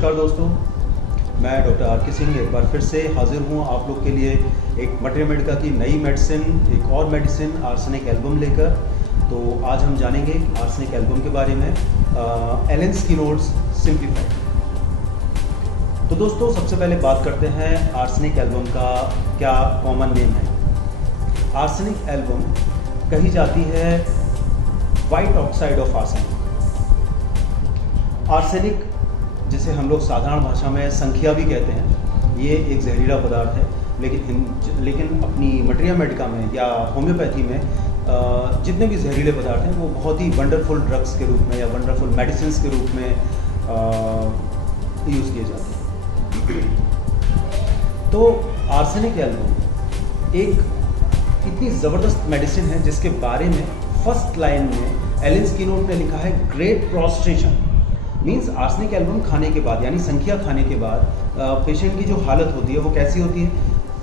नमस्कार दोस्तों, मैं डॉक्टर आर के सिंह एक बार फिर से हाजिर हूँ आप लोग के लिए एक मटेरिया मेडिका की नई मेडिसिन, एक और मेडिसिन आर्सेनिक एल्बम लेकर। तो आज हम जानेंगे आर्सेनिक एल्बम के बारे में, एलन स्किनोड्स सिंप्लीफाइड। तो दोस्तों सबसे पहले बात करते हैं आर्सेनिक एल्बम का क्या कॉमन नेम है। आर्सेनिक एल्बम कही जाती है white oxide of arsenic. Arsenic जिसे हम लोग साधारण भाषा में संखिया भी कहते हैं, ये एक जहरीला पदार्थ है, लेकिन अपनी मटेरिया मेडिका में या होम्योपैथी में जितने भी जहरीले पदार्थ हैं वो बहुत ही वंडरफुल ड्रग्स के रूप में या वंडरफुल मेडिसिन के रूप में यूज़ किए जाते हैं। तो आर्सेनिक एल्बम एक इतनी ज़बरदस्त मेडिसिन है जिसके बारे में फर्स्ट लाइन में एलन स्किनोड ने लिखा है great prostration. Means arsenic album खाने के बाद यानी संखिया खाने के बाद पेशेंट की जो हालत होती है वो कैसी होती है?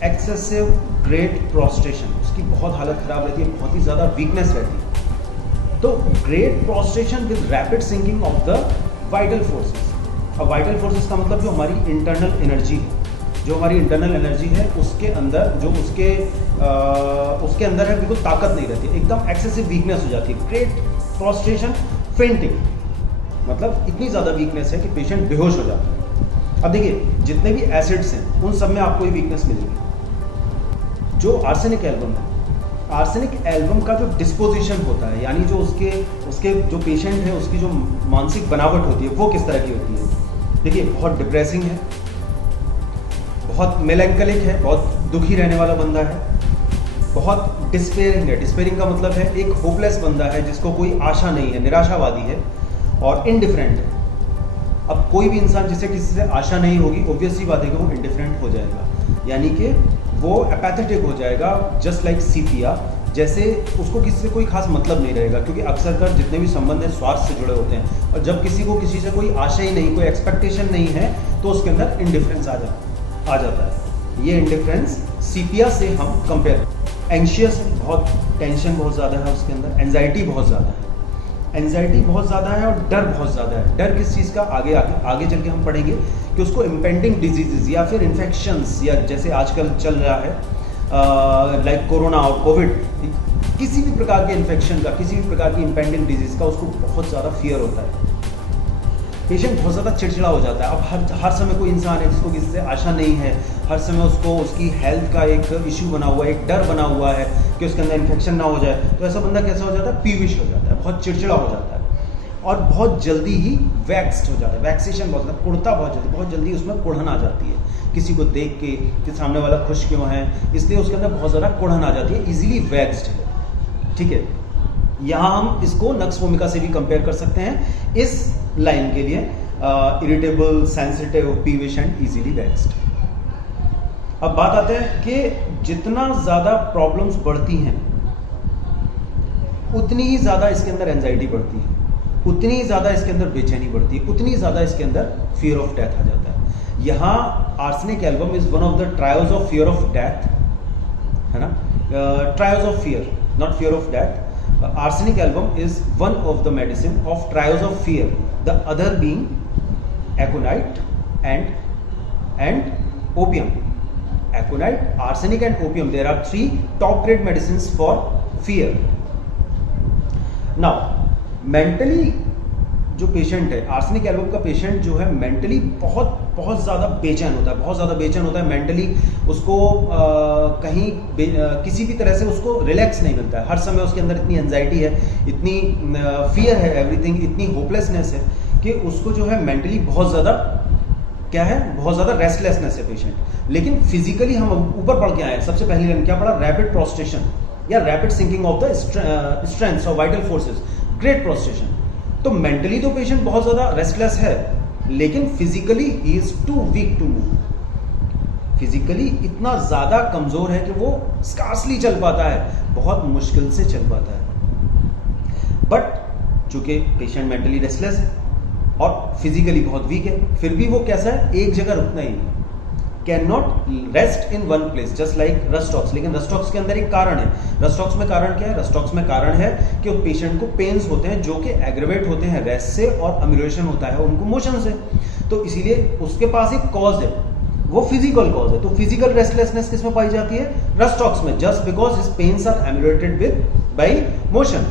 एक्सेसिव ग्रेट प्रोस्ट्रेशन, उसकी बहुत हालत ख़राब रहती है, बहुत ही ज़्यादा वीकनेस रहती है। तो great prostration with rapid sinking of the vital forces. अब वाइटल फोर्सेस का मतलब जो हमारी इंटरनल एनर्जी है, जो हमारी इंटरनल एनर्जी है उसके अंदर जो उसके अंदर है बिल्कुल ताकत नहीं रहती, एकदम एक्सेसिव वीकनेस हो जाती है। ग्रेट प्रोस्ट्रेशन, फेंटिंग, मतलब इतनी ज़्यादा वीकनेस है कि पेशेंट बेहोश हो जाता है। अब देखिए जितने भी एसिड्स हैं उन सब में आपको ये वीकनेस मिलेगी। जो आर्सेनिक एल्बम है, आर्सेनिक एल्बम का जो डिस्पोजिशन होता है यानी जो उसके जो पेशेंट है उसकी जो मानसिक बनावट होती है वो किस तरह की होती है। देखिए बहुत डिप्रेसिंग है, बहुत मेलैंकोलिक है, बहुत दुखी रहने वाला बंदा है, बहुत डिस्पेयरिंग है। डिस्पेयरिंग का मतलब है एक होपलेस बंदा है जिसको कोई आशा नहीं है, निराशावादी है और इनडिफरेंट है। अब कोई भी इंसान जिसे किसी से आशा नहीं होगी, ऑब्वियसली बात है कि वो इनडिफरेंट हो जाएगा, यानी कि वो एपैथेटिक हो जाएगा, जस्ट लाइक सीपिया, जैसे उसको किसी से कोई खास मतलब नहीं रहेगा, क्योंकि अक्सर कर जितने भी संबंध हैं स्वार्थ से जुड़े होते हैं, और जब किसी को किसी से कोई आशा ही नहीं, कोई एक्सपेक्टेशन नहीं है, तो उसके अंदर इनडिफरेंस आ जाता है। ये इनडिफरेंस सीपिया से हम कंपेयर, एंशियस, बहुत टेंशन बहुत ज़्यादा है उसके अंदर, एंजाइटी बहुत ज़्यादा है, एंजाइटी बहुत ज़्यादा है और डर बहुत ज़्यादा है। डर किस चीज़ का? आगे चल के हम पढ़ेंगे कि उसको इम्पेंडिंग डिजीजेज या फिर इन्फेक्शंस, या जैसे आजकल चल रहा है लाइक कोरोना और कोविड, किसी भी प्रकार के इन्फेक्शन का, किसी भी प्रकार की इम्पेंडिंग डिजीज़ का उसको बहुत ज़्यादा फियर होता है। पेशेंट बहुत ज़्यादा चिड़चिड़ा हो जाता है। अब हर समय कोई इंसान है जिसको किसी से आशा नहीं है, हर समय उसको उसकी हेल्थ का एक इशू बना हुआ है, एक डर बना हुआ है कि उसके अंदर इन्फेक्शन ना हो जाए, तो ऐसा बंदा कैसा हो जाता है? पीविश हो जाता है, बहुत चिड़चिड़ा हो जाता है और बहुत जल्दी ही वैक्स्ड हो जाता है। वैक्सेशन बहुत, कुड़ता बहुत जल्दी उसमें कुढ़न आ जाती है। किसी को देख के कि सामने वाला खुश क्यों है, इसलिए उसके अंदर बहुत ज़्यादा कुढ़न आ जाती है, ईजिली वैक्स्ड है। ठीक है, यहाँ हम इसको नक्स वोमिका से भी कंपेयर कर सकते हैं इस लाइन के लिए, irritable, sensitive, peevish and easily vexed. अब बात आते हैं कि जितना ज़्यादा प्रॉब्लम्स बढ़ती हैं उतनी ही ज़्यादा इसके अंदर एंजाइटी बढ़ती है, उतनी ही ज़्यादा इसके अंदर बेचैनी बढ़ती है, उतनी ज़्यादा इसके अंदर फियर ऑफ डेथ आ जाता है। यहाँ arsenic album is one of the trials of fear of death, है ना, trials of fear, not fear of death. Arsenic album is one of the medicine of trials of fear, the other being aconite and opium. Aconite, arsenic and opium, there are three top grade medicines for fear. Now mentally जो patient है, arsenic album का patient जो है mentally बहुत ज़्यादा बेचैन होता है, बहुत ज़्यादा बेचैन होता है मेंटली। उसको कहीं किसी भी तरह से उसको रिलैक्स नहीं मिलता है, हर समय उसके अंदर इतनी एंजाइटी है, इतनी फियर है, एवरीथिंग, इतनी होपलेसनेस है कि उसको जो है मेंटली बहुत ज़्यादा क्या है, बहुत ज़्यादा रेस्टलेसनेस है पेशेंट। लेकिन फिजिकली हम ऊपर पढ़ के आए, सबसे पहली लाइन क्या पढ़ा? रैपिड प्रोस्ट्रेशन या rapid sinking of the strengths और वाइटल फोर्सेस, ग्रेट प्रोस्ट्रेशन। तो मेंटली तो पेशेंट बहुत ज़्यादा रेस्टलेस है, लेकिन physically he is too weak to move. Physically इतना ज़्यादा कमज़ोर है कि वो स्कार्सली चल पाता है, बहुत मुश्किल से चल पाता है। बट चूंकि पेशेंट मेंटली रेस्टलेस है और फिजिकली बहुत वीक है, फिर भी वो कैसा है? एक जगह रुकना ही नहीं, can not rest in one place, just like rhus tox. लेकिन रस्टॉक्स के अंदर एक कारण है। रस्टॉक्स में कारण क्या है? रस्टॉक्स में कारण है कि पेशेंट को पेन्स होते हैं जो कि एग्रेवेट होते हैं रेस्ट से, और अम्यूलेशन होता है उनको मोशन से। तो इसीलिए उसके पास एक कॉज है, वो फिजिकल कॉज है। तो फिजिकल रेस्टलेसनेस किसमें पाई जाती है? रस्ट ऑक्स में, just because his pains are ameliorated with by motion.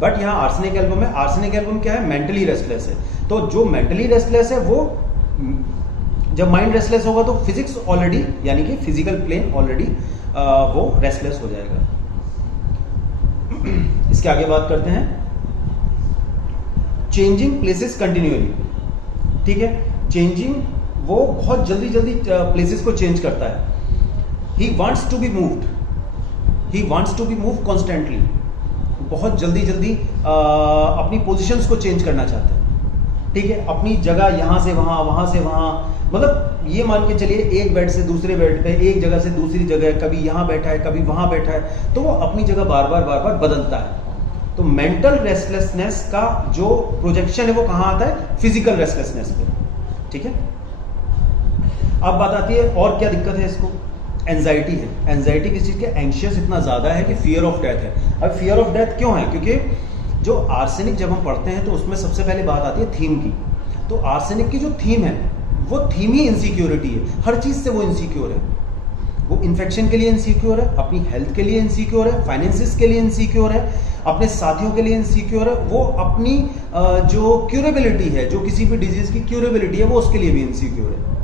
But यहाँ आर्सेनिक एल्बम में, आर्सेनिक एल्बम क्या है? मेंटली रेस्टलेस है। तो जो मेंटली रेस्टलेस है वो, जब माइंड रेस्टलेस होगा तो फिजिक्स ऑलरेडी, यानी कि फिजिकल प्लेन ऑलरेडी वो रेस्टलेस हो जाएगा। इसके आगे बात करते हैं, चेंजिंग प्लेसेस कंटिन्यूअली। ठीक है, चेंजिंग, वो बहुत जल्दी जल्दी प्लेसेस को चेंज करता है। He wants to be moved, he wants to be move constantly, बहुत जल्दी जल्दी अपनी पोजीशंस को चेंज करना चाहता है। ठीक है, अपनी जगह यहां से वहां, वहां से वहां, मतलब ये मान के चलिए एक बेड से दूसरे बेड पे, एक जगह से दूसरी जगह, कभी यहां बैठा है कभी वहां बैठा है, तो वो अपनी जगह बार बार बदलता है। तो मेंटल रेस्टलेसनेस का जो प्रोजेक्शन है वो कहां आता है? फिजिकल रेस्टलेसनेस पे। ठीक है, अब बात आती है और क्या दिक्कत है इसको? एंजाइटी है। एंजाइटी किस चीज के? एंशियस इतना ज्यादा है कि फियर ऑफ डेथ है। अब फियर ऑफ डेथ क्यों है? क्योंकि जो आर्सेनिक जब हम पढ़ते हैं तो उसमें सबसे पहले बात आती है थीम की। तो आर्सेनिक की जो थीम है वो थीम ही इनसिक्योरिटी है। हर चीज से वो इनसिक्योर है। वो इन्फेक्शन के लिए इनसिक्योर है, अपनी हेल्थ के लिए इनसिक्योर है, फाइनेंसिस के लिए इनसिक्योर है, अपने साथियों के लिए इनसिक्योर है, वो अपनी जो क्यूरेबिलिटी है, जो किसी भी डिजीज की क्यूरेबिलिटी है, वो उसके लिए भी इनसिक्योर है।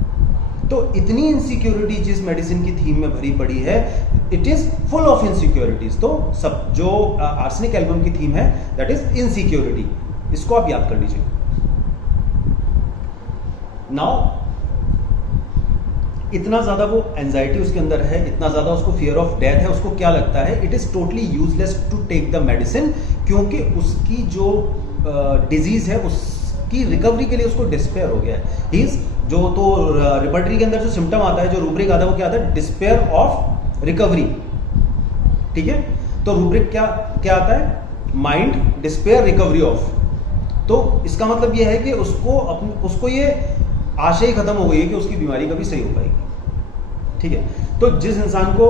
तो इतनी इनसिक्योरिटी जिस मेडिसिन की थीम में भरी पड़ी है, it is full of insecurities. तो सब जो आर्सेनिक एल्बम की थीम है दैट इज इनसिक्योरिटी। इसको आप याद कर लीजिए। नाउ इतना ज्यादा वो एंजाइटी उसके अंदर है, इतना ज्यादा उसको फियर ऑफ डेथ है, उसको क्या लगता है? It is totally useless to take the medicine, क्योंकि उसकी जो डिजीज है उसकी रिकवरी के लिए उसको डिस्पेयर हो गया है। ही इज जो, तो रिपर्टरी के अंदर जो सिम्टम आता है, जो रूब्रिक आता है, वो क्या आता है? Despair of recovery. ठीक है, तो रूब्रिक क्या क्या आता है? Mind despair recovery of. तो इसका मतलब यह है कि उसको ये आशा ही खत्म हो गई है कि उसकी बीमारी कभी सही हो पाएगी। ठीक है, तो जिस इंसान को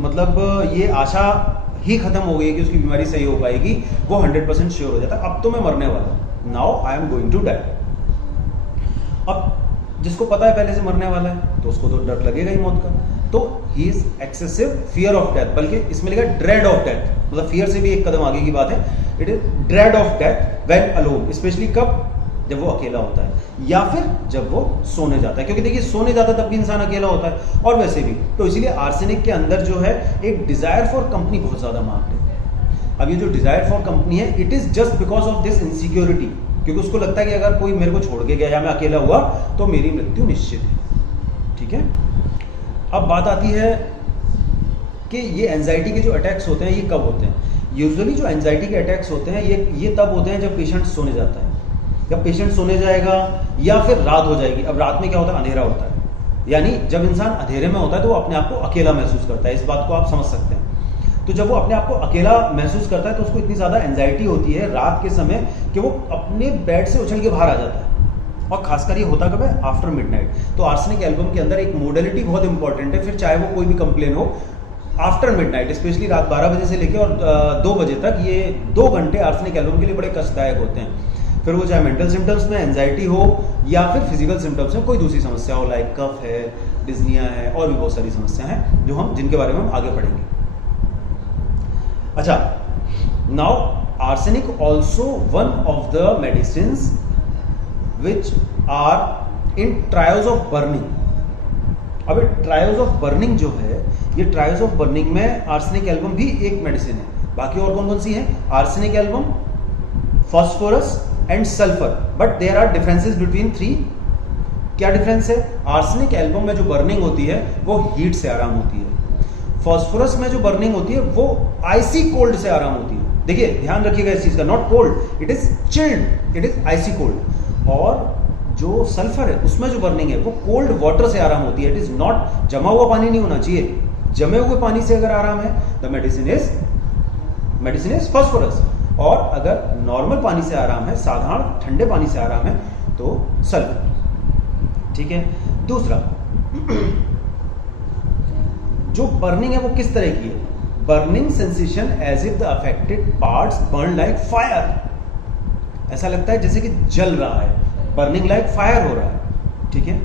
मतलब ये आशा ही खत्म हो गई है कि उसकी बीमारी सही हो पाएगी, वो 100% श्योर हो जाता है अब तो मैं मरने वाला हूं, now I am going to die. अब जिसको पता है पहले से मरने वाला है तो उसको तो डर लगेगा ही मौत का। तो he is excessive fear of death, बल्कि इसमें लिखा ड्रेड ऑफ डेथ, मतलब फियर से भी एक कदम आगे की बात है। It is dread of death when alone, specially कब? जब वो अकेला होता है, या फिर जब वो सोने जाता है। क्योंकि देखिए, सोने जाता है तब भी इंसान अकेला होता है, और वैसे भी। तो इसीलिए आर्सेनिक के अंदर जो है एक डिजायर फॉर कंपनी बहुत ज्यादा मार्क्ड है। अब ये जो डिजायर फॉर कंपनी है, it is just because of this insecurity, क्योंकि उसको लगता है कि अगर कोई मेरे को छोड़ के गया या मैं अकेला हुआ तो मेरी मृत्यु निश्चित है। ठीक है, अब बात आती है कि ये एंजाइटी के जो अटैक्स होते हैं ये कब होते हैं? यूजुअली जो एंजाइटी के अटैक्स होते हैं ये तब होते हैं जब पेशेंट सोने जाता है, जब पेशेंट सोने जाएगा या फिर रात हो जाएगी। अब रात में क्या होता है? अंधेरा होता है, यानी जब इंसान अंधेरे में होता है तो वो अपने आप को अकेला महसूस करता है। इस बात को आप समझ सकते हैं। तो जब वो अपने आप को अकेला महसूस करता है तो उसको इतनी ज्यादा एंजाइटी होती है रात के समय कि वो अपने बेड से उछल के बाहर आ जाता है। और खासकर ये होता कब है? After midnight. तो आर्सेनिक एल्बम के अंदर एक मोडेलिटी बहुत इंपॉर्टेंट है, फिर चाहे वो कोई भी कंप्लेन हो, आफ्टर मिडनाइट, स्पेशली रात 12 बजे से लेकर और 2 बजे तक, ये 2 घंटे आर्सेनिक एल्बम के लिए बड़े कष्टदायक होते हैं। फिर वो चाहे मेंटल सिम्टम्स में एंजाइटी हो या फिर फिजिकल सिम्टम्स में कोई दूसरी समस्या हो, लाइक कफ है, डिज्निया है, और भी बहुत सारी समस्या हैं जो हम जिनके बारे में हम आगे पढ़ेंगे। अच्छा, now arsenic also one of the medicines which are in trials of burning. अब ट्रायल्स ऑफ बर्निंग जो है, ये ट्रायल्स ऑफ बर्निंग में आर्सेनिक एल्बम भी एक मेडिसिन है। बाकी और कौन कौन सी है? Arsenic album, phosphorus and sulphur, but there are differences between 3। क्या डिफरेंस है? आर्सेनिक एल्बम में जो बर्निंग होती है वो हीट से आराम होती है। फॉस्फोरस में जो बर्निंग होती है वो आइसी कोल्ड से आराम होती है। देखिए, ध्यान रखिएगा इस चीज का, not cold, it is chilled, it is icy cold. और जो सल्फर है उसमें जो बर्निंग है वो कोल्ड वाटर से आराम होती है। इट इज नॉट, जमा हुआ पानी नहीं होना चाहिए, जमे हुए पानी से अगर आराम है द मेडिसिन इज फॉस्फोरस। और अगर नॉर्मल पानी से आराम है, साधारण ठंडे पानी से आराम है, तो सल्फर। ठीक है। दूसरा, जो बर्निंग है वो किस तरह की है? Burning sensation as if the affected parts burn like fire. ऐसा लगता है जैसे कि जल रहा है। बर्निंग लाइक फायर हो रहा है, ठीक है।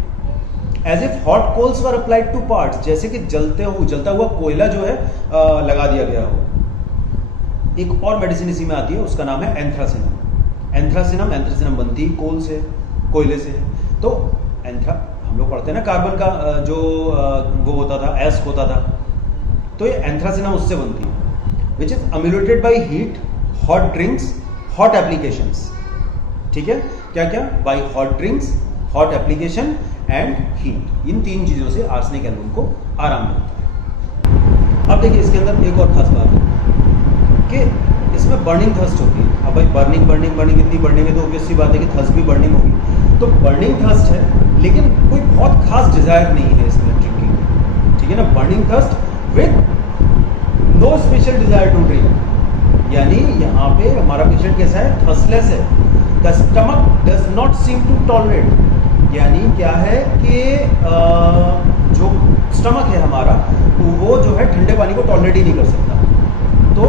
As if hot coals were applied to parts, जैसे कि जलता हुआ कोयला जो है लगा दिया गया हो। एक और मेडिसिन इसी में आती है, उसका नाम है एंथ्रासिनम। एंथ्रासिनम बनती कोल से, कोयले से। तो हम लोग पढ़ते हैं ना कार्बन का जो वो होता था, एस्क होता था, तो ये एंथ्रासिनम उससे बनती है, which is ameliorated by heat, hot drinks, hot applications, ठीक है। क्या क्या? By hot drinks, hot application and heat. इन 3 चीजों से आर्सेनिक एल्बम को आराम मिलता है। अब देखिए इसके अंदर एक और खास बात है कि इसमें बर्निंग थर्स्ट होती है। अब भाई बर्निंग इतनी बर्निंग है तो ऑब्वियस सी बात है कि थर्स्ट भी बर्निंग होगी। तो बर्निंग थर्स्ट है, लेकिन कोई बहुत खास डिजायर नहीं है इसमें ड्रिंकिंग में, ठीक है ना। Burning thirst with no special desire to drink, यानी यहाँ पे हमारा पेशेंट कैसा है? थर्स्टलेस है। The stomach does not seem to tolerate, यानी क्या है कि जो स्टमक है हमारा वो जो है ठंडे पानी को टॉलरेट ही नहीं कर सकता। तो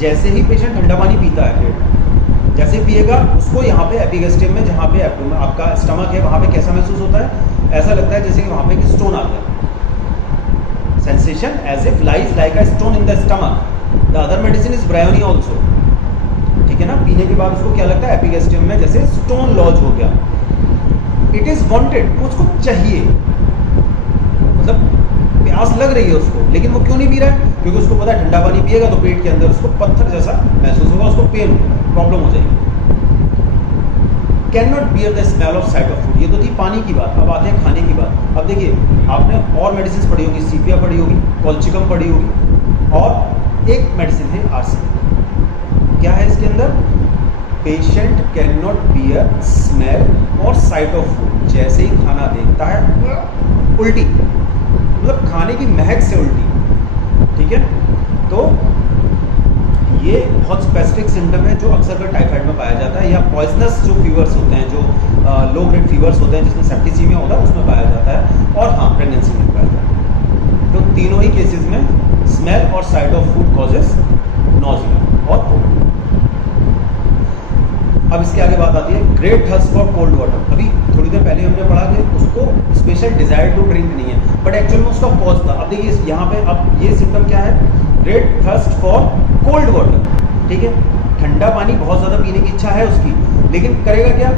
जैसे ही पेशेंट ठंडा पानी पीता है, पेट जैसे पिएगा, उसको यहाँ पे एपिगेस्ट्रियम में, जहाँ पे आपका स्टमक है, वहाँ पे कैसा महसूस होता है? ऐसा लगता है जैसे कि वहाँ पे एक स्टोन आ गया। Sensation as if lies like a stone in the stomach. The other medicine is bryonia also, ठीक है ना। पीने के बाद उसको क्या लगता है? एपिगेस्ट्रियम में जैसे स्टोन लॉज हो गया। इट इज वॉन्टेड, उसको चाहिए, मतलब प्यास लग रही है उसको, लेकिन वो क्यों नहीं पी रहा है? क्योंकि उसको पता है ठंडा पानी पिएगा तो पेट के अंदर उसको पत्थर जैसा महसूस होगा, उसको पेन होगा, प्रॉब्लम हो जाएगी। Can not bear the smell of site of food. ये तो थी पानी की बात। अब आते हैं खाने की बात। अब देखिए आपने और मेडिसिन पढ़ी होगी, सीपिया पढ़ी होगी, कॉल्चिकम पढ़ी होगी, और एक मेडिसिन है आर्सेनिक। क्या है इसके अंदर? Patient can not bear smell और साइट ऑफ फूड। जैसे ही खाना देखता है उल्टी, मतलब खाने की महक से उल्टी, ठीक है। तो ये बहुत स्पेसिफिक सिम्टम है जो अक्सर कर टाइफाइड में पाया जाता है, या पॉइजनस जो फीवर्स होते हैं, जो लो ग्रेड फीवर्स होते हैं जिसमें सेप्टिसीमिया होता है, उसमें पाया जाता है, और हाँ प्रेगनेंसी में पाया जाता है। तो तीनों ही केसेस में स्मेल और sight of food causes nausea और वोमिटिंग। अब इसके आगे बात आती है great thirst for cold water. अभी थोड़ी देर पहले हमने पढ़ा कि उसको स्पेशल डिजायर टू ड्रिंक नहीं है, बट एक्चुअल में उसका कॉज था। अब देखिए यहाँ पे अब ये सिम्टम क्या है? Great thirst for cold water, ठीक है। ठंडा पानी बहुत ज़्यादा पीने की इच्छा है उसकी, लेकिन करेगा क्या?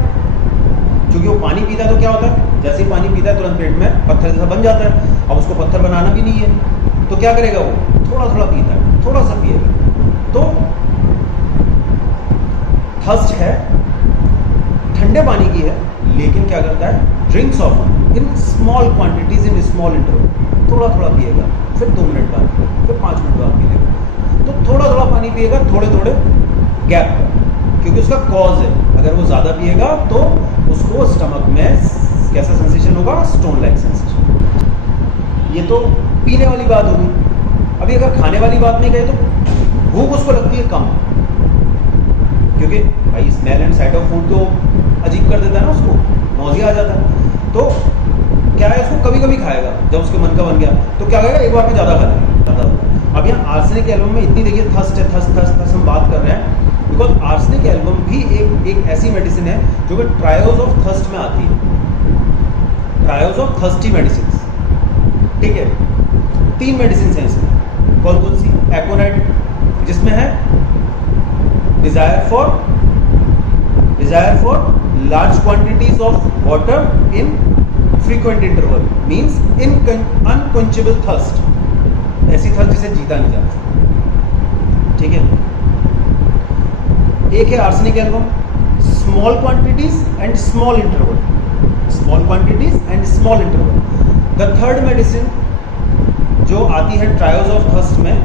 क्योंकि वो पानी पीता है तो क्या होता है? जैसे ही पानी पीता है तुरंत पेट में पत्थर जैसा बन जाता है। अब उसको पत्थर बनाना भी नहीं है, तो क्या करेगा? वो थोड़ा थोड़ा पीता है, थोड़ा सा पिएगा। तो थर्स्ट है, ठंडे पानी की है, लेकिन क्या करता है? Drinks of in small quantities in small interval. थोड़ा थोड़ा पिएगा, फिर 2 मिनट बाद, फिर 5 मिनट बाद पी लेगा। तो थोड़ा थोड़ा पानी पिएगा, थोड़े थोड़े गैप पर, क्योंकि उसका कॉज है। अगर वो ज़्यादा पिएगा तो उसको स्टमक में कैसा सेंसेशन होगा? Stone like sensation. ये तो पीने वाली बात होगी। अभी अगर खाने वाली बात नहीं गए तो भूख उसको लगती है कम, क्योंकि भाई smell and site of food तो अजीब कर देता है ना, उसको नौजिया आ जाता है। तो क्या है, उसको कभी कभी खाएगा, जब उसके मन का बन गया तो क्या करेगा? एक बार में ज़्यादा खा लेगा। अब यहाँ आर्सेनिक एल्बम में इतनी देखिए थर्स्ट है, थर्स्ट हम बात कर रहे हैं, बिकॉज आर्सेनिक एल्बम भी एक ऐसी मेडिसिन है जो कि ट्रायल्स ऑफ थर्स्ट में आती है। ट्रायल्स ऑफ थर्स्टी मेडिसिन, ठीक है। 3 मेडिसिन हैं इसमें। कौन कौन सी? एकोनाइट, जिसमें है desire for large quantities of water in frequent interval, means in unquenchable thirst, ऐसी थर्स्ट जिसे जीता नहीं जाता, ठीक है। एक है arsenic album, small quantities and small interval, small quantities and small interval. The third medicine जो आती है ट्रायल्स ऑफ थर्स्ट में,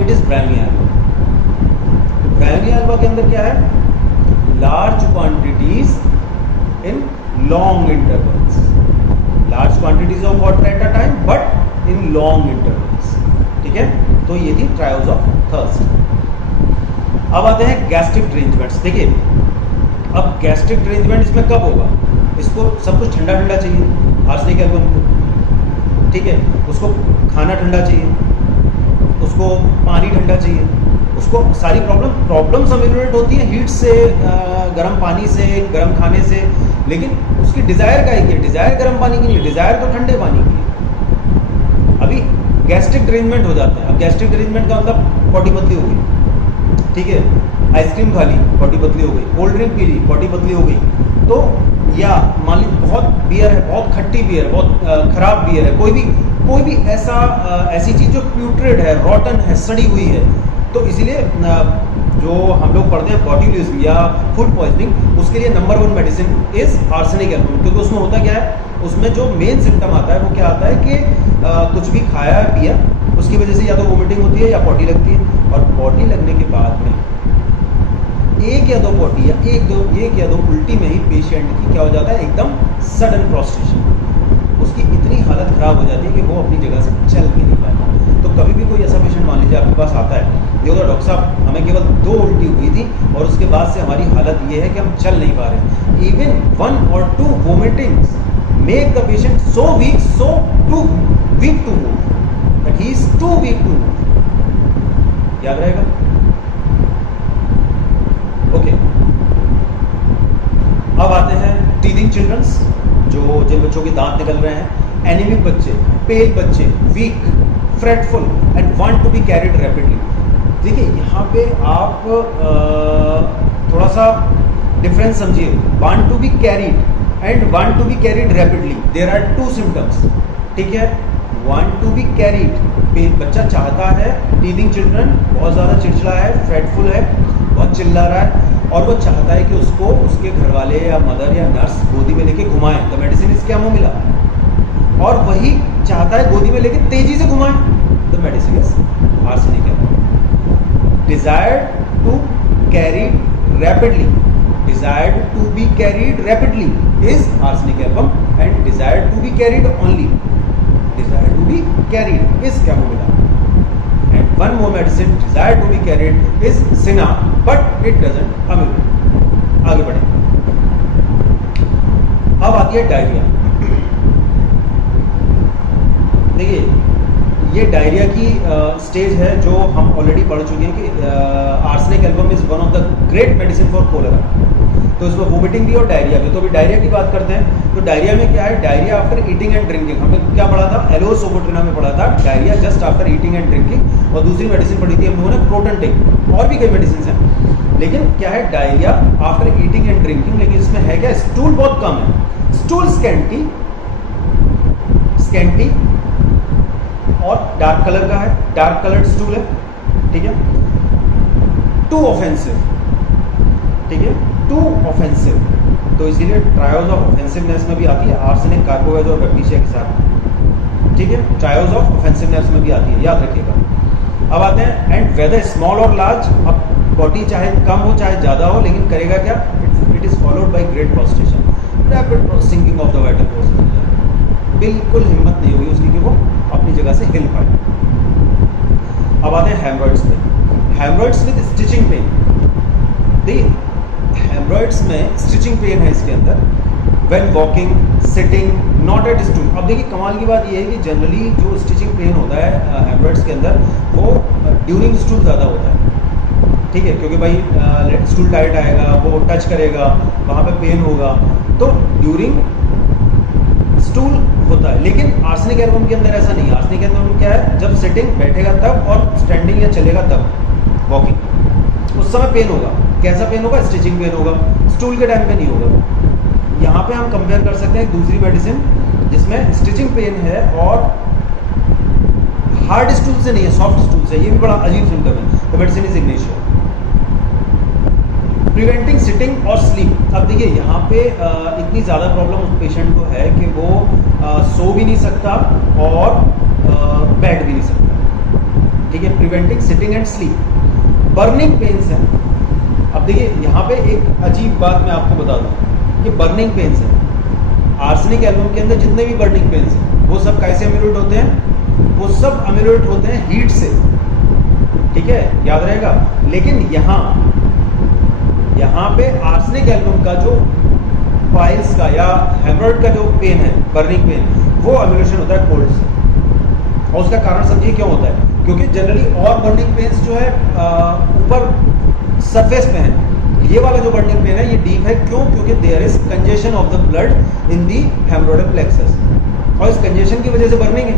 it is bryonia alba. Bryonia alba के अंदर क्या है? Large quantities in long intervals, large quantities of water at a time but in long intervals, ठीक है। तो ये थी ट्रायल्स ऑफ थर्स्ट। अब आते हैं गैस्ट्रिक डिरेंजमेंट्स। देखिए अब गैस्ट्रिक डिरेंजमेंट इसमें कब होगा? इसको सब कुछ ठंडा ठंडा चाहिए आर्सेनिक एल्बम को, ठीक है। उसको खाना ठंडा चाहिए, उसको पानी ठंडा चाहिए, उसको सारी प्रॉब्लम्स अम्यूलेट होती है हीट से, गर्म पानी से, गर्म खाने से, लेकिन उसकी डिज़ायर का है, डिज़ायर गर्म पानी की नहीं, डिज़ायर तो ठंडे पानी की है। अभी गैस्ट्रिक ड्रेनमेंट हो जाता है। अब गैस्ट्रिक ड्रेनमेंट का मतलब पॉटी पतली हो गई, ठीक है, आइसक्रीम खा ली पॉटी पतली हो गई, कोल्ड ड्रिंक पी ली पॉटी पतली हो गई, तो या मान ली बहुत बियर है, बहुत खट्टी बियर, बहुत खराब बियर है, कोई भी ऐसी चीज़ जो प्यूट्रेड है, रॉटन है, सड़ी हुई है, तो इसीलिए जो हम लोग पढ़ते हैं बॉट्यूलिज्म या फूड पॉइजनिंग, उसके लिए number 1 medicine is arsenic album. क्योंकि उसमें होता क्या है, उसमें जो मेन सिम्टम आता है वो क्या आता है कि कुछ भी खाया पिया, उसकी वजह से या तो वोमिटिंग होती है या पॉटी लगती है, और पॉटी लगने के बाद में एक या दो पॉटी या एक या दो उल्टी में ही पेशेंट की क्या हो जाता है, एकदम सडन प्रोस्ट्रेशन, उसकी इतनी हालत ख़राब हो जाती है कि वो अपनी जगह से चल भी नहीं पाता। तो कभी भी कोई ऐसा पेशेंट मान लीजिए आपके पास आता है, देखो डॉक्टर साहब हमें केवल 2 उल्टी हुई थी और उसके बाद से हमारी हालत ये है कि हम चल नहीं पा रहे, even 1 or 2 vomitings make the patient so weak to move, that he is too weak to move। याद रहेगा? ओके, अब आते हैं टीथिंग चिल्ड्रंस, जिन बच्चों के दांत निकल रहे हैं, एनीमिक बच्चे, पेल बच्चे, weak, fretful and want to be carried rapidly. देखिए यहाँ पे आप थोड़ा सा डिफरेंस समझिए, want to be carried and want to be carried rapidly, there are 2 symptoms, ठीक है। वांट टू बी कैरिड, बच्चा चाहता है, टीथिंग चिल्ड्रन बहुत ज़्यादा चिड़चिड़ा है, फ्रेटफुल है, बहुत चिल्ला रहा है, और वो चाहता है कि उसको उसके घर वाले या मदर या नर्स गोदी में लेके घुमाएं, द मेडिसिन इज क्या मिला, और वही चाहता है गोदी में लेके तेजी से घुमाएं, the medicine is arsenic album. Desired to carry rapidly, desired to be carried rapidly is arsenic album, and desired to be carried only, desired to be carried is camomilla, and one more medicine desired to be carried is Sina, but it doesn't amulate। आगे बढ़े, अब आती है diarrhoea. देखिए ये diarrhoea की stage है जो हम ऑलरेडी पढ़ चुके हैं कि arsenic album is one of the great medicine for cholera, तो इसमें वोमिटिंग भी और डायरिया भी। तो अभी डायरिया की बात करते हैं, तो डायरिया में क्या है, diarrhoea after eating and drinking, हमने क्या पढ़ा था, एलोसोबोट्रिना में पढ़ा था, diarrhoea just after eating and drinking, और दूसरी मेडिसिन पढ़ी थी हम लोगों ने प्रोटनटिक, और भी कई मेडिसिन हैं, लेकिन क्या है diarrhoea after eating and drinking, लेकिन इसमें है क्या, स्टूल बहुत कम है, स्टूल स्कैंटी और डार्क कलर का है, डार्क कलर्ड स्टूल है, ठीक है, टू ऑफेंसिव, ठीक है, टू ऑफेंसिव, तो इसीलिए ट्रायोज ऑफ ऑफेंसिवनेस में भी आती है आर्सेनिक, कार्बोवेज और बैक्टीरिया के साथ, ठीक है, ट्रायोज ऑफ ऑफेंसिवनेस में भी आती है, याद रखिएगा। अब आते हैं एंड वेदर स्मॉल और लार्ज, अब बॉडी चाहे कम हो चाहे ज़्यादा हो, लेकिन करेगा क्या, it is followed by great prostration, rapid sinking of the vital forces, बिल्कुल हिम्मत नहीं होगी उसकी कि वो अपनी जगह से हिल पाए। अब आते हैं हेमरॉइड्स पे, हेमरॉइड्स विद स्टिचिंग पेन। देखिए हेमरॉइड्स में स्टिचिंग पेन है इसके अंदर, when walking, sitting, not at stool. अब देखिए कमाल की बात ये है कि जनरली जो स्टिचिंग पेन होता है हेमरॉइड्स के अंदर, वो ड्यूरिंग स्टूल ज़्यादा होता है, ठीक है, क्योंकि भाई स्टूल टाइट आएगा, वो टच करेगा, वहाँ पे पेन होगा, तो ड्यूरिंग स्टूल होता है। लेकिन आर्सेनिक एल्बम के अंदर ऐसा नहीं है, आर्सेनिक एल्बम क्या है, जब सिटिंग बैठेगा तब और स्टैंडिंग या चलेगा तब, वॉकिंग, उस समय पेन होगा। कैसा पेन होगा, स्टिचिंग पेन होगा, स्टूल के टाइम पे नहीं होगा। यहाँ पे हम कंपेयर कर सकते हैं दूसरी मेडिसिन जिसमें स्टिचिंग पेन है और हार्ड स्टूल से नहीं है, सॉफ्ट स्टूल से, ये भी बड़ा अजीब सिम्टम है, तो medicine is Ignatia. Preventing sitting और स्लीप। अब देखिए यहाँ पे इतनी ज़्यादा प्रॉब्लम उस पेशेंट को है कि वो सो भी नहीं सकता और बैठ भी नहीं सकता, ठीक है, preventing sitting and sleep. Burning pains हैं। अब देखिए यहाँ पे एक अजीब बात मैं आपको बता दूँ कि बर्निंग पेन्स हैं, आर्सेनिक एल्बम के अंदर जितने भी बर्निंग पेन्स हैं वो सब कैसे अम्यूलेट होते हैं, वो सब अम्यूलेट होते हैं हीट से, ठीक है, याद रहेगा। लेकिन यहाँ पे आर्सेनिक एल्बम का जो पाइल्स का या हेमरॉइड का जो पेन है, बर्निंग पेन, वो अम्यूलेशन होता है कोल्ड से। और उसका कारण समझिए क्यों होता है, क्योंकि जनरली और बर्निंग पेन्स जो है ऊपर सरफेस पे है, ये वाला जो बर्निंग पेन है ये डीप है। क्यों? क्योंकि there is congestion of the blood in the haemorrhoidal plexus, और इस कंजेशन की वजह से बर्निंग है।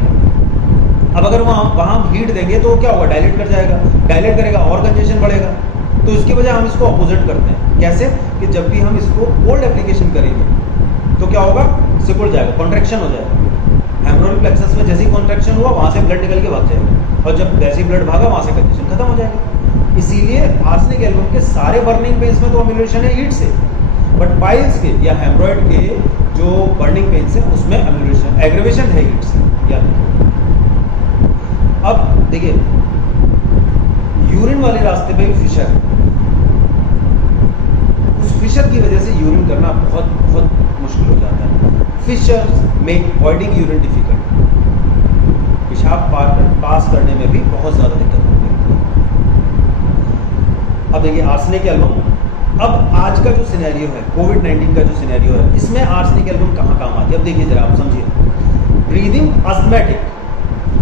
अब अगर वहाँ हीट देंगे तो क्या होगा? डायलेट कर जाएगा, डायलेट करेगा और कंजेशन बढ़ेगा। तो इसकी वजह हम इसको अपोजिट करते हैं। कैसे? कि जब भी हम इसको कोल्ड एप्लीकेशन करेंगे तो क्या होगा? सिकुड़ जाएगा, कॉन्ट्रैक्शन हो जाएगा। हेमोरोइडल प्लेक्सस में जैसे ही कॉन्ट्रैक्शन हुआ वहाँ से ब्लड निकल के भाग जाएगा, और जब जैसे ही ब्लड भागा वहाँ से कंजेशन खत्म हो जाएगा। इसीलिए आर्सेनिक एल्बम के सारे बर्निंग पेन्स में तो अम्यूलेशन है हीट से, बट पाइल्स के या हेमोरॉइड के जो बर्निंग पेन्स है उसमें अम्यूलेशन एग्रेवेशन है हीट से, याद रखिए। अब देखिए यूरिन वाले रास्ते पे भी फिशर, उस फिशर की वजह से यूरिन करना बहुत बहुत मुश्किल हो जाता है। Fissures make avoiding urine difficult, पेशाब पास करने में भी बहुत ज़्यादा दिक्कत होती है। अब देखिए आर्सेनिक एल्बम, अब आज का जो सिनेरियो है कोविड-19 का जो सिनेरियो है, इसमें आर्सेनिक एल्बम कहाँ काम आती है? अब देखिए जरा आप समझिए। Breathing asthmatic,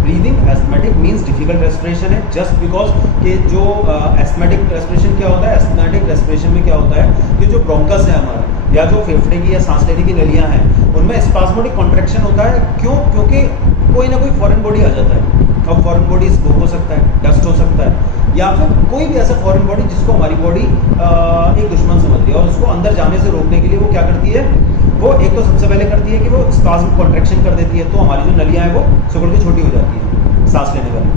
breathing asthmatic means difficult respiration है, जस्ट बिकॉज कि जो एस्थमेटिक रेस्पिरेशन क्या होता है? एस्थमेटिक रेस्पिरेशन में क्या होता है कि जो ब्रोंकस है हमारा, या जो फेफड़े की या सांस लेने की नलियाँ हैं, उनमें स्पास्मोडिक कॉन्ट्रैक्शन होता है। क्यों? क्योंकि कोई ना कोई फॉरेन बॉडी आ जाता है, और फॉरेन बॉडी स्मोक हो सकता है, डस्ट हो सकता है, या फिर कोई भी ऐसा फॉरेन बॉडी जिसको हमारी बॉडी एक दुश्मन समझ रही है, और उसको अंदर जाने से रोकने के लिए वो क्या करती है? वो एक तो सबसे पहले करती है कि वो स्पास्म कॉन्ट्रैक्शन कर देती है, तो हमारी जो नलियाँ हैं वो सिकुड़ के छोटी हो जाती है सांस लेने वाली,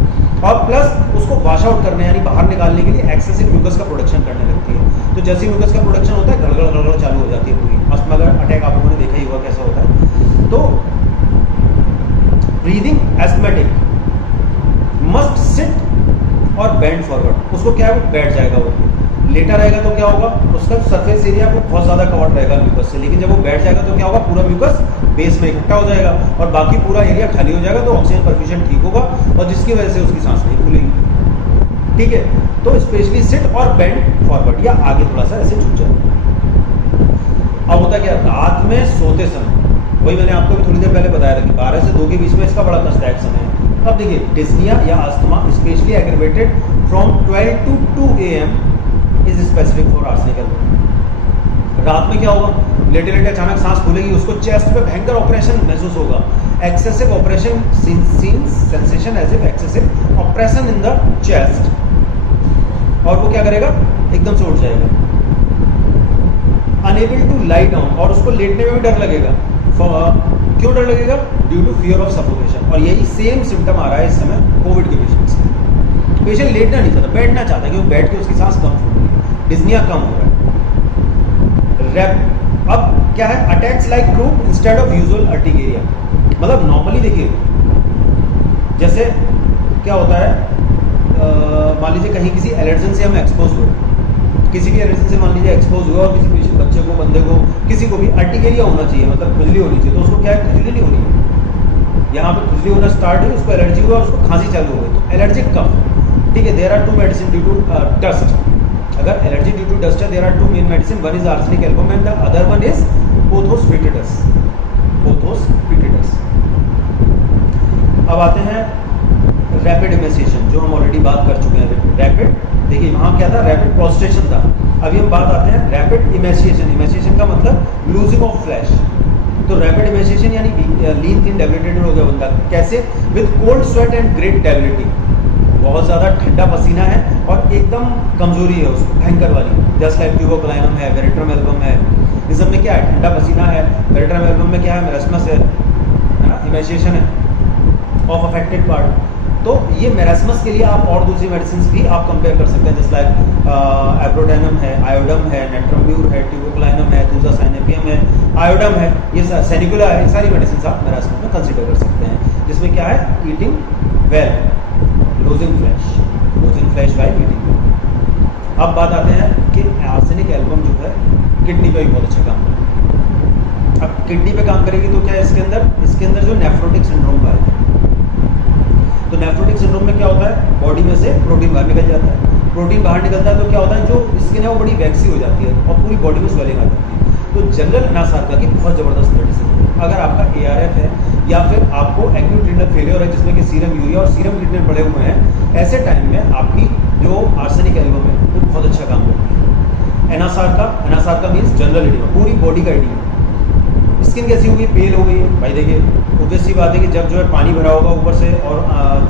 और प्लस उसको वॉश आउट करने यानी बाहर निकालने के लिए एक्सेसिव म्यूकस का प्रोडक्शन करने लगती है। तो जैसे ही म्यूकस का प्रोडक्शन होता है गड़गड़ गड़गड़ चालू हो जाती है पूरी। अस्थमा का अटैक आप लोगों ने देखा ही होगा कैसा होता है। तो ब्रीदिंग एस्थमेटिक मस्ट सिट और बेंड फॉरवर्ड, उसको क्या है? वो बैठ जाएगा, वो लेटा रहेगा तो क्या होगा? उसका सरफेस एरिया को बहुत ज़्यादा कवर्ड रहेगा म्यूकस से, लेकिन जब वो बैठ जाएगा तो क्या होगा? पूरा म्यूकस बेस में इकट्ठा हो जाएगा और बाकी पूरा एरिया खाली हो जाएगा, तो ऑक्सीजन परफ्यूजन ठीक होगा और जिसकी वजह से उसकी सांस नहीं फूलेगी। ठीक है, तो स्पेशली सिट और बेंड फॉरवर्ड, या आगे थोड़ा सा ऐसे झुक जाए। अब होता क्या? रात में सोते समय, वही मैंने आपको भी थोड़ी देर पहले बताया था कि 12 से 2 के बीच में इसका बड़ा कष्टदायक समय है। अब देखिए डिस्निया या asthma specially aggravated from 12 to 2 AM is specific for arsenic album. रात में क्या होगा? लेटे लेटे अचानक सांस खुलेगी, उसको चेस्ट पे भयंकर ऑपरेशन महसूस होगा, excessive oppression sensation as if excessive oppression in the chest, और वो क्या करेगा? एकदम से उठ जाएगा। अनेबल टू लाई डाउन, और उसको लेटने में भी डर लगेगा। क्यों डर लगेगा? Due to fear of suffocation, और यही सेम सिम्टम आ रहा है इस समय कोविड के पेशेंट्स में। पेशेंट लेटना नहीं चाहता, बैठना चाहता है, क्योंकि बैठ के उसकी सांस कम फूल रही है, डिस्निया कम हो रहा है। अब क्या है? Attacks like croup instead of usual urticaria, मतलब नॉर्मली देखिए जैसे क्या होता है, मान लीजिए कहीं किसी एलर्जन से हम एक्सपोज हुए, किसी भी एलर्जन से मान लीजिए एक्सपोज हुआ, और किसी बच्चे को, बंदे को, किसी को भी अर्टिकेरिया होना चाहिए, मतलब खुजली होनी चाहिए, तो उसको क्या है? खुजली नहीं हो रही है, यहाँ पर खुजली होना स्टार्ट हुई, उसको एलर्जी हुआ, उसको खांसी चालू हो गई, तो एलर्जिक कफ। ठीक है, there are 2 medicine due to dust. अगर एलर्जी ड्यू टू डस्ट है, there are 2 main medicine, one is arsenic album and the other one is pothos foetidus. Pothos foetidus. अब आते हैं रैपिड इमेसिएशन, जो हम already बात कर चुके हैं। रैपिड, देखिए वहाँ क्या था? रैपिड प्रोस्ट्रेशन था। अभी हम बात आते हैं रैपिड इमेसिएशन। इमेसिएशन का मतलब लूजिंग ऑफ फ्लैश। तो रैपिड इमेसिएशन यानी लीन थिन डेबिलिटेटेड हो गया बंदा। कैसे? With cold sweat and great debility, बहुत ज़्यादा ठंडा पसीना है और एकदम कमजोरी है उसको, भयंकर वाली, जस्ट लाइक ट्यूबोक्लाइनम है, वेरिट्रम एल्बम है। इस सब में क्या है? ठंडा पसीना है। वेरिट्रम एल्बम में क्या है? मेरेस्मस है ना, इमेसिएशन है ऑफ अफेक्टेड पार्ट। तो ये मेरेस्मस के लिए आप और दूसरी मेडिसिन भी आप कंपेयर कर सकते हैं, जैसे लाइक एब्रोडेनम है, आयोडम है, नेट्रम्ब्यूर है, ट्यूबोक्लाइनम है, तुजासाइनेपियम है, आयोडम है, ये सेनिकुला है, ये सारी मेडिसिन आप मेरेस्मस में कंसीडर कर सकते हैं, जिसमें क्या है? Eating well, losing flash by eating. अब बात आते हैं कि आर्सेनिक एल्बम जो है किडनी पे भी बहुत अच्छा काम करेगी। अब किडनी पे काम करेगी तो क्या है इसके अंदर जो नेफ्रोटिक सिंड्रोम का है, तो नेफ्रोटिक सिंड्रोम में क्या होता है? बॉडी में से प्रोटीन बाहर निकल जाता है। प्रोटीन बाहर निकलता है तो क्या होता है? जो स्किन है वो बड़ी वैक्सी हो जाती है और पूरी बॉडी में स्वेलिंग आ जाती है। तो जनरल एनासार्का की बहुत ज़बरदस्त मेडिसिन है। अगर आपका ARF है या फिर आपको एक्यूट रीनल फेलियर है जिसमें कि सीरम यूरिया और सीरम क्रिएटिनिन बढ़े हुए हैं, ऐसे टाइम में आपकी जो आर्सेनिक एल्बम है वो बहुत अच्छा काम करती है। एनासार्का मीन्स जनरल एडिमा, पूरी बॉडी का एडिमा। स्किन कैसी होगी? पेल हो गई भाई। देखिए ऑब्वियस सी बात है कि जब जो है पानी भरा होगा ऊपर से और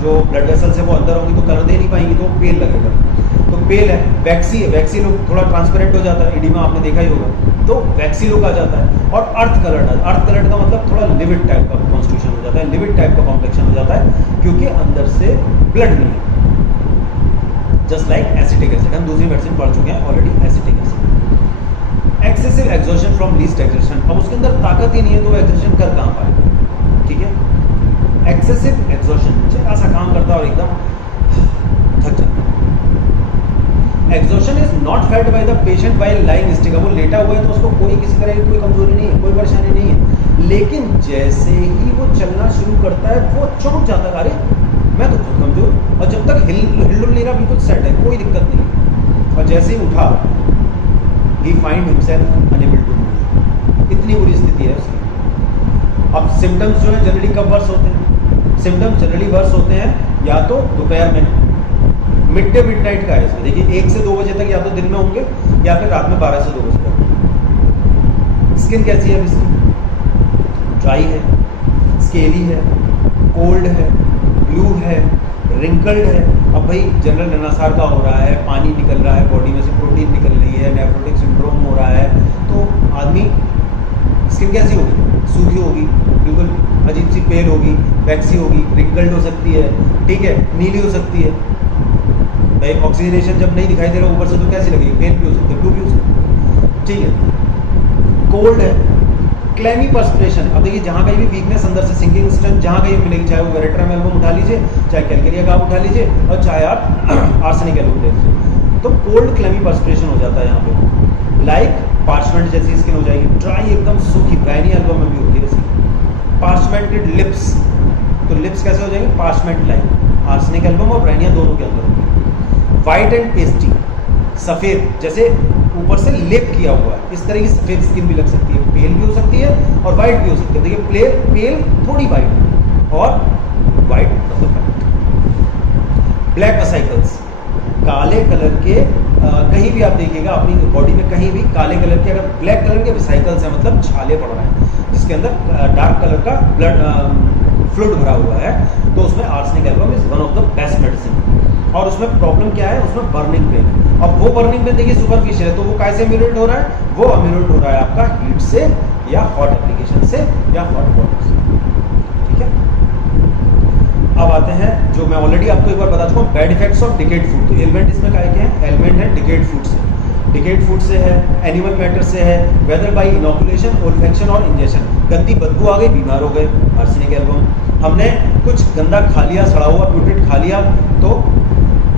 जो ब्लड वेसल्स है वो अंदर होंगी तो कलर दे नहीं पाएंगी, तो पेल लगेगा। तो पेल है। वैक्सी है, वैक्सी लुक थोड़ा ट्रांसपेरेंट हो जाता है, एडिमा आपने देखा ही होगा, तो वैक्सी लुक आ जाता है। और अर्थ कलर का मतलब थोड़ा लिविड टाइप का कॉन्स्टिट्यूशन हो जाता है, लिविड टाइप का कॉम्प्लेक्शन हो जाता है, क्योंकि अंदर से ब्लड नहीं है। जस्ट लाइक एसिटिक एसिड, हम दूसरी मेडिसिन पढ़ चुके हैं already, acetic acid. Excessive exertion from least exertion, अब उसके अंदर ताकत ही नहीं है तो एक्सर्शन कर कहाँ पाए? ठीक है, एक्सेसिव एक्सर्शन, जरा सा काम करता है और एकदम थक जाता है। Exertion is not felt by the patient while lying stick, वो लेटा हुआ है तो उसको कोई किसी तरह की कोई कमजोरी नहीं है, कोई परेशानी नहीं है, लेकिन जैसे ही वो चलना शुरू करता है वो चौंक जाता है, अरे मैं तो बहुत कमजोर, और जब तक हिल नहीं रहा बिल्कुल सेट है, कोई दिक्कत नहीं, और जैसे ही उठा he find himself unable to move, इतनी बुरी स्थिति है उसकी। अब सिम्टम्स जो है जनरली कब वर्स होते हैं? सिम्टम्स जनरली वर्स होते हैं या तो दोपहर में, मिडनाइट का है इसमें, देखिए 1 से 2 बजे तक या तो दिन में होंगे या फिर रात में 12 से 2 बजे तक। स्किन कैसी है इसकी? ड्राई है, स्केली है, कोल्ड है, ब्लू है, रिंकल्ड है। अब भाई जनरल एनासार्का हो रहा है, पानी निकल रहा है बॉडी में से, प्रोटीन निकल रही है, नेफ्रोटिक सिंड्रोम हो रहा है, तो आदमी स्किन कैसी होगी? सूखी होगी, बिल्कुल अजीब सी पेल होगी, वैक्सी होगी, रिंकल्ड हो सकती है, ठीक है, नीली हो सकती है। भाई ऑक्सीजनेशन जब नहीं दिखाई दे रहा ऊपर से तो कैसी लगेगी? पेल भी हो सकती है, ब्लू भी हो सकती है, ठीक है। कोल्ड है, क्लैमी पर्सपिरेशन, अब देखिए जहाँ कहीं भी वीकनेस अंदर से सिंकिंग स्ट्रेंथ जहाँ कहीं मिलेगी, चाहे वो वेरेट्रम एल्बम उठा लीजिए, चाहे कैलकेरिया गाब उठा लीजिए, और चाहे आप आर्सेनिक एल्बम ले लीजिए, तो कोल्ड क्लैमी पर्सपिरेशन हो जाता है यहाँ पे। लाइक पार्चमेंट जैसी स्किन हो जाएगी, ड्राई एकदम सूखी, ब्रायनी एल्बम में भी होती है ऐसी। पार्चमेंटेड लिप्स, तो लिप्स कैसे हो जाएंगे? पार्चमेंट लाइक, आर्सेनिक एल्बम और ब्रायनिया दोनों के अंदर होंगे। वाइट एंड पेस्टी, सफ़ेद, जैसे ऊपर से लेप किया हुआ है, इस तरह की सफ़ेद स्किन भी लग सकती है, पेल भी हो सकती है और वाइट भी हो सकती है। देखिए पेल थोड़ी वाइट और वाइट मतलब वाइट। ब्लैक वेसिकल्स, काले कलर के कहीं भी आप देखिएगा अपनी बॉडी में कहीं भी काले कलर के, अगर ब्लैक कलर के वेसिकल्स हैं मतलब छाले पड़ रहे हैं जिसके अंदर डार्क कलर का ब्लड फ्लूइड भरा हुआ है, तो उसमें arsenic album is one of the best medicine. और उसमें प्रॉब्लम क्या है? उसमें बर्निंग पेन है। अब वो बर्निंग पेन देखिए सुपरफिशियल है, तो वो कैसे अम्यूलेट हो रहा है? वो अम्यूलेट हो रहा है आपका हीट से या हॉट एप्लीकेशन से या हॉट वाटर से, ठीक है। अब आते हैं जो मैं ऑलरेडी आपको एक बार बता चुका हूँ, bad effects of decade food. तो एलिमेंट इसमें क्या है? एलिमेंट है डिकेड फूड से, डिकेड फूड से है, एनिमल मैटर से है, वेदर बाई इनोकुलेशन, ओल्फेक्शन और इंजेक्शन। गंदी बदबू आ गई, बीमार हो गए, आर्सेनिक एल्बम। हमने कुछ गंदा खा लिया, सड़ा हुआ प्यूट्रेट खा लिया तो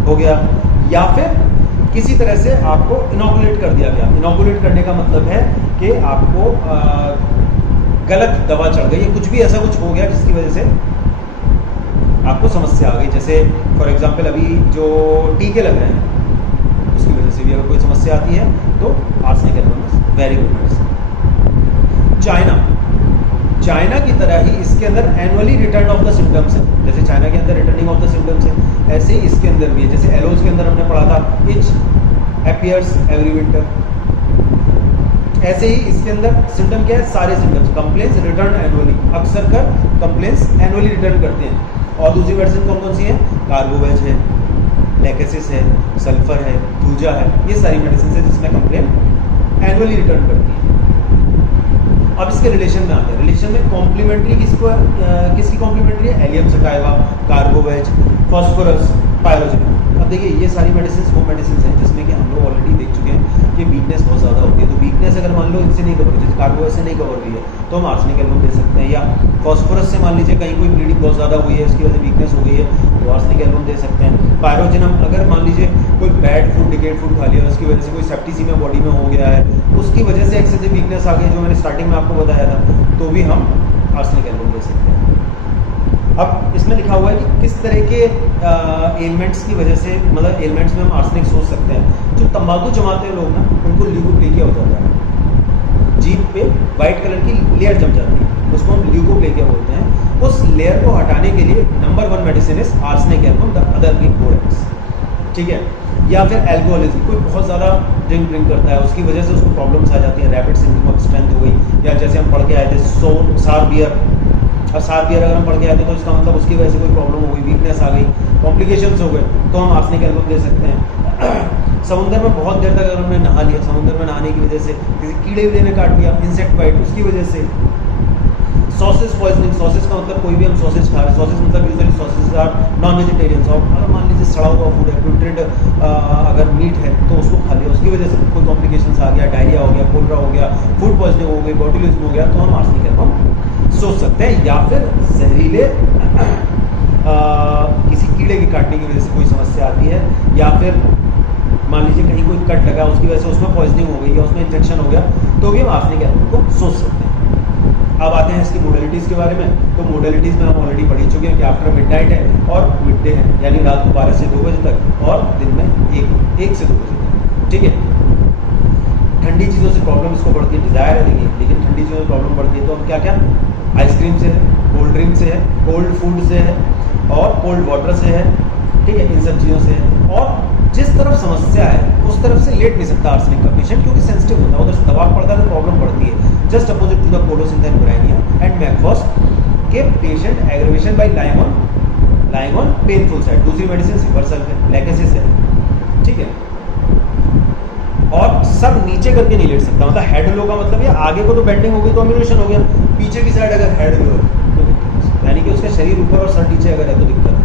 हो गया, या फिर किसी तरह से आपको इनोकुलेट कर दिया गया। इनोकुलेट करने का मतलब है कि आपको गलत दवा चढ़ गई, कुछ भी ऐसा कुछ हो गया जिसकी वजह से आपको समस्या आ गई। जैसे फॉर एग्जांपल अभी जो टीके लग रहे हैं उसकी वजह से भी अगर कोई समस्या आती है तो arsenic album is very good medicine. China की तरह ही इसके अंदर annually return of the symptoms है, जैसे चाइना के अंदर रिटर्निंग ऑफ द सिम्टम्स है, ऐसे ही इसके अंदर भी है। जैसे एलोज के अंदर हमने पढ़ा था इच अपीयर्स एवरी विंटर, ऐसे ही इसके अंदर सिम्टम क्या है? सारे सिम्टम्स, कंप्लेंट्स रिटर्न एनुअली, अक्सर कर कंप्लेंट्स एनुअली रिटर्न करते हैं। और दूसरी मेडिसिन कौन कौन सी है? कार्बोवेज है, लेकेसिस है, सल्फर है, थूजा है, ये सारी मेडिसिन है जिसमें कंप्लेंट एनुअली रिटर्न करती है। अब इसके रिलेशन में आते हैं। रिलेशन में कॉम्प्लीमेंट्री किसकी कॉम्प्लीमेंट्री है? Allium sativa, carbo veg, phosphorus, pyrogen. अब देखिए ये सारी मेडिसिन वो मेडिसिन हैं जिसमें कि हम लोग ऑलरेडी देख चुके हैं कि वीकनेस बहुत ज़्यादा होती है। तो वीकनेस अगर मान लो इनसे नहीं कवर हुई, जैसे कार्बोवेज से नहीं कवर हुई है तो हम आर्सेनिक एल्बम दे सकते हैं, या फॉस्फोरस से मान लीजिए कहीं कोई ब्लीडिंग बहुत ज़्यादा हुई है, इसकी वजह से वीकनेस हो गई है तो आर्सेनिक एल्बम दे सकते हैं। पायरोजिन अगर मान लीजिए कोई बैड फूड, डिकेड फूड खा लिया, उसकी वजह से कोई सेप्टिसीमिया बॉडी में हो गया है, उसकी वजह से एक्सेसिव वीकनेस आ गई जो मैंने स्टार्टिंग में आपको बताया था, तो भी हम आर्सेनिक एल्बम दे सकते हैं। अब इसमें लिखा हुआ है कि किस तरह के एलिमेंट्स की वजह से, मतलब एलिमेंट्स में हम आर्सेनिक सोच सकते हैं। जो तंबाकू जमाते हैं लोग ना, उनको ल्यूकोप्लेकिया हो जाता है। जीभ पे वाइट कलर की लेयर जम जाती है, उसको हम ल्यूकोप्लेकिया बोलते हैं। उस लेयर को हटाने के लिए number 1 medicine is arsenic album, the other being borax, ठीक है। या फिर एल्कोहलिज्म, कोई बहुत ज़्यादा ड्रिंक करता है, उसकी वजह से उसको प्रॉब्लम्स आ जाती हैं, रैपिड सिंड्रोम ऑफ स्ट्रेंथ हो गई, या जैसे हम पढ़ के आए थे सार बियर, और सार बियर अगर हम पढ़ के आए थे तो इसका मतलब उसकी वजह से कोई प्रॉब्लम हो गई, वीकनेस आ गई, कॉम्प्लिकेशंस हो गए, तो हम आर्सेनिक एल्बम दे सकते हैं। समुद्र में बहुत देर तक अगर हमने नहा लिया, समुद्र में नहाने की वजह से किसी कीड़े वीड़े ने काट लिया, इंसेक्ट बाइट, उसकी वजह से सॉसेज पॉइजनिंग, सॉसेज का मतलब कोई भी हम सॉसेज खा रहे हैं, सॉसेज मतलब usually sausages are non vegetarians, और अगर मान लीजिए सड़ा हुआ फूड है, प्यूट्रेड अगर मीट है तो उसको खा लिया, उसकी वजह से कोई कॉम्प्लिकेशंस आ गया, डायरिया हो गया, कोलरा हो गया, फूड पॉइजनिंग हो गई, बॉटुलिज्म हो गया, तो हम आर्सेनिक एल्बम सोच सकते हैं। या फिर जहरीले किसी कीड़े के काटने की वजह से कोई समस्या आती है, या फिर मान लीजिए कहीं कोई कट लगा, उसकी वजह से उसमें पॉइजनिंग हो गई या उसमें इन्फेक्शन हो गया, तो भी हम आर्सेनिक एल्बम को सोच सकते हैं। अब आते हैं इसकी मोडेलिटीज़ के बारे में। तो मोडेलिटीज़ में हम ऑलरेडी पढ़ चुके हैं कि आफ्टर मिडनाइट है और मिड डे है, यानी रात को 12 से 2 बजे तक और दिन में 1 से 2 बजे तक, ठीक है। ठंडी चीज़ों से प्रॉब्लम इसको बढ़ती है, डिज़ायर है देखिए, लेकिन ठंडी चीज़ों से प्रॉब्लम बढ़ती है तो हम क्या क्या, आइसक्रीम से है, कोल्ड ड्रिंक से है, कोल्ड फूड से है और कोल्ड वाटर से है, ठीक है, इन सब चीज़ों से है। और जिस तरफ समस्या है उस तरफ से लेट नहीं सकता आर्सेनिक का पेशेंट, क्योंकि सेंसिटिव होता है, उधर से दबाव पड़ता है तो प्रॉब्लम बढ़ती है। Just opposite to the colocynth bryonia and mag phos के patient aggravation by lying on painful side. दूसरी मेडिसिन सिवर्सल है, लैकेसिस है, ठीक है। और सब नीचे करके नहीं लेट सकता, मतलब हेड लो का मतलब ये आगे को तो बेंडिंग हो गई तो अम्यूनेशन हो गया, पीछे की साइड अगर हेड लो तो दिक्कत, यानी कि उसका शरीर ऊपर और सर नीचे अगर है तो दिक्कत है।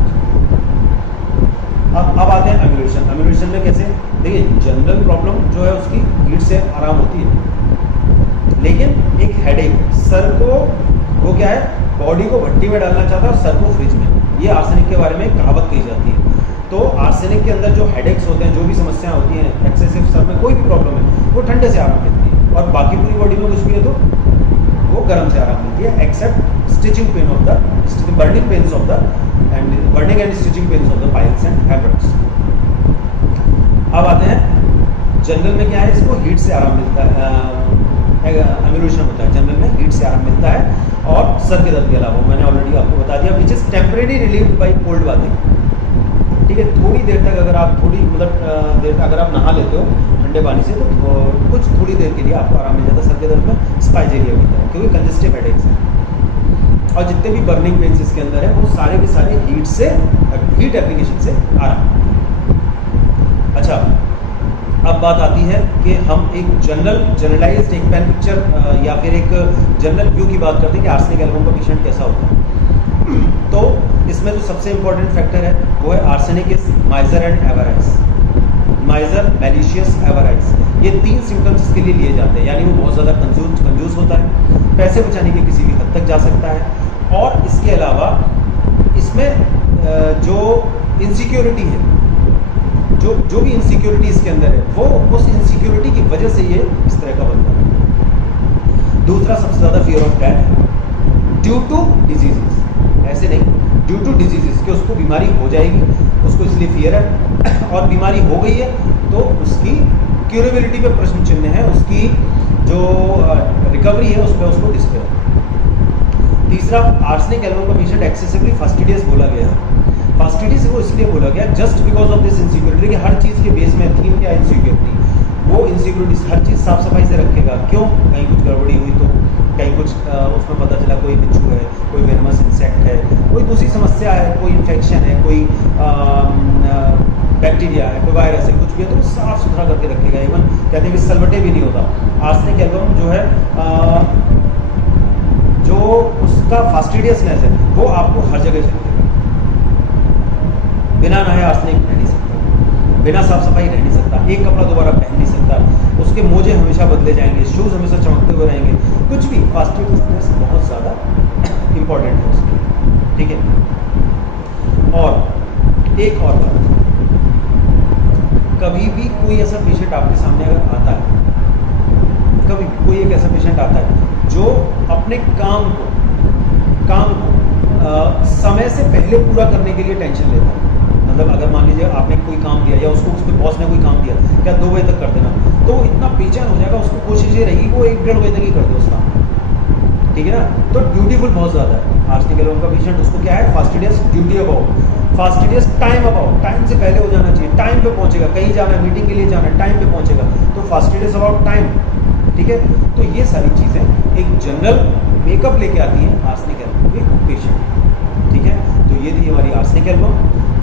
अब आते हैं अम्यूनेशन। अम्यूनेशन में कैसे, देखिए जनरल प्रॉब्लम जो है उसकी हीट से आराम होती है, लेकिन एक हेडेक, सर को वो क्या है, बॉडी को भट्टी में डालना चाहता है और सर को फ्रिज में, ये आर्सेनिक के बारे में कहावत कही जाती है। तो आर्सेनिक के अंदर जो हेडेक्स होते हैं, जो भी समस्याएं होती हैं, एक्सेसिव सर में कोई भी प्रॉब्लम है, वो ठंडे से आराम मिलती है, और बाकी पूरी बॉडी में कुछ भी है तो वो गर्म से आराम मिलती है, except stitching pain of the burning pains of the burning and stitching pains of the piles and haemorrhage. अब आते हैं जनरल में क्या है, इसको हीट से आराम मिलता है, अम्यूनेशन होता है जनरल में, हीट से आराम मिलता है, और सर के दर्द के अलावा मैंने ऑलरेडी आपको बता दिया, which is temporary relieved by cold bathing, ठीक है। थोड़ी देर तक अगर आप देर अगर आप नहा लेते हो ठंडे पानी से तो कुछ थोड़ी देर के लिए आपको आराम मिल जाता है सर के दर्द में, स्पाइजेरिया की तरह, क्योंकि कंजेस्टिव हेडेक्स है। और जितने भी बर्निंग पेन्स इसके अंदर है वो सारे के सारे हीट एप्लीकेशन से आराम। अच्छा, अब बात आती है कि हम एक जनरलाइज्ड एक पेन पिक्चर या फिर एक जनरल व्यू की बात करते हैं कि आर्सेनिक एल्बम का पेशेंट कैसा होता है। तो इसमें जो सबसे इंपॉर्टेंट फैक्टर है वो है arsenic is miser and avaricious, miser, malicious, avaricious, ये 3 सिम्टम्स इसके लिए लिए जाते हैं, यानी वो बहुत ज़्यादा कंजूस होता है, पैसे बचाने के किसी भी हद तक जा सकता है, और इसके अलावा इसमें जो इनसिक्योरिटी है, जो भी इनसिक्योरिटी इसके अंदर है, वो उस इनसिक्योरिटी की वजह से ये इस तरह का बनता है। दूसरा सबसे ज़्यादा fear of death due to diseases, ऐसे नहीं, ड्यू टू डिजीजेस कि उसको बीमारी हो जाएगी, उसको इसलिए फियर है, और बीमारी हो गई है तो उसकी क्यूरेबिलिटी पे प्रश्न चिन्ह है, उसकी जो रिकवरी है उस पर उसको डिस्प्ले है। तीसरा, आर्सेनिक एल्बम का पेशेंट एक्सेसिवली फास्टिडियस बोला गया है। फास्टिडियस वो इसलिए बोला गया just because of this insecurity, कि हर चीज़ के बेस में थीम क्या है, इनसिक्योरिटी। वो इनसिक्योरिटी हर चीज़ साफ सफाई से रखेगा, क्यों, कहीं कुछ गड़बड़ी हुई तो, कहीं कुछ उसमें पता चला कोई बिच्छू है, कोई वेनमस इंसेक्ट है, कोई दूसरी समस्या है, कोई इन्फेक्शन है, कोई बैक्टीरिया है, कोई वायरस है, कुछ भी है तो साफ सुथरा करके रखेगा। इवन कहते हैं कि सलवटे भी नहीं होता। आर्सेनिक एल्बम जो है जो उसका फास्टिडियसनेस है वो आपको हर जगह चाहिए, बिना नहाए आर्सेनिक रह नहीं सकता, बिना साफ सफाई रह नहीं सकता, एक कपड़ा दोबारा पहन नहीं सकता, उसके मोजे हमेशा बदले जाएंगे, शूज़ हमेशा चमकते हुए रहेंगे, कुछ भी, फास्टिडियसनेस बहुत ज़्यादा इम्पॉर्टेंट है उसकी, ठीक है। और एक और बात, कभी भी कोई ऐसा पेशेंट आपके सामने अगर आता है, कभी कोई एक ऐसा पेशेंट आता है जो अपने काम को समय से पहले पूरा करने के लिए टेंशन लेता है, मतलब अगर मान लीजिए आपने कोई काम दिया या उसको उसके बॉस ने कोई काम दिया, क्या 2 बजे तक कर देना, तो वो इतना बेचैन हो जाएगा, उसको कोशिश ये रहेगी वो 1-1:30 बजे तक ही कर दे उस काम, ठीक है ना। तो ड्यूटीफुल बहुत ज़्यादा है आर्सेनिक एल्बम का पेशेंट। उसको क्या है, fastidious duty about, fastidious time about, time से पहले हो जाना चाहिए, टाइम पे पहुंचेगा, कहीं जाना है मीटिंग के लिए जाना है टाइम पे पहुंचेगा, तो फास्टिडियस अबाउट टाइम, ठीक है। तो ये सारी चीज़ें एक जनरल मेकअप लेके आती हैं आर्सेनिक एल्बम के पेशेंट, ठीक है। तो ये थी हमारी आर्सेनिक एल्बम।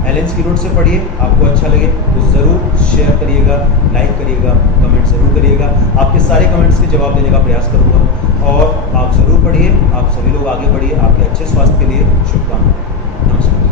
एलेंस कीनोट से पढ़िए, आपको अच्छा लगे तो ज़रूर शेयर करिएगा, लाइक करिएगा, कमेंट ज़रूर करिएगा। आपके सारे कमेंट्स के जवाब देने का प्रयास करूँगा और आप ज़रूर पढ़िए, आप सभी लोग आगे बढ़िए, आपके अच्छे स्वास्थ्य के लिए शुभकामनाएं। नमस्कार।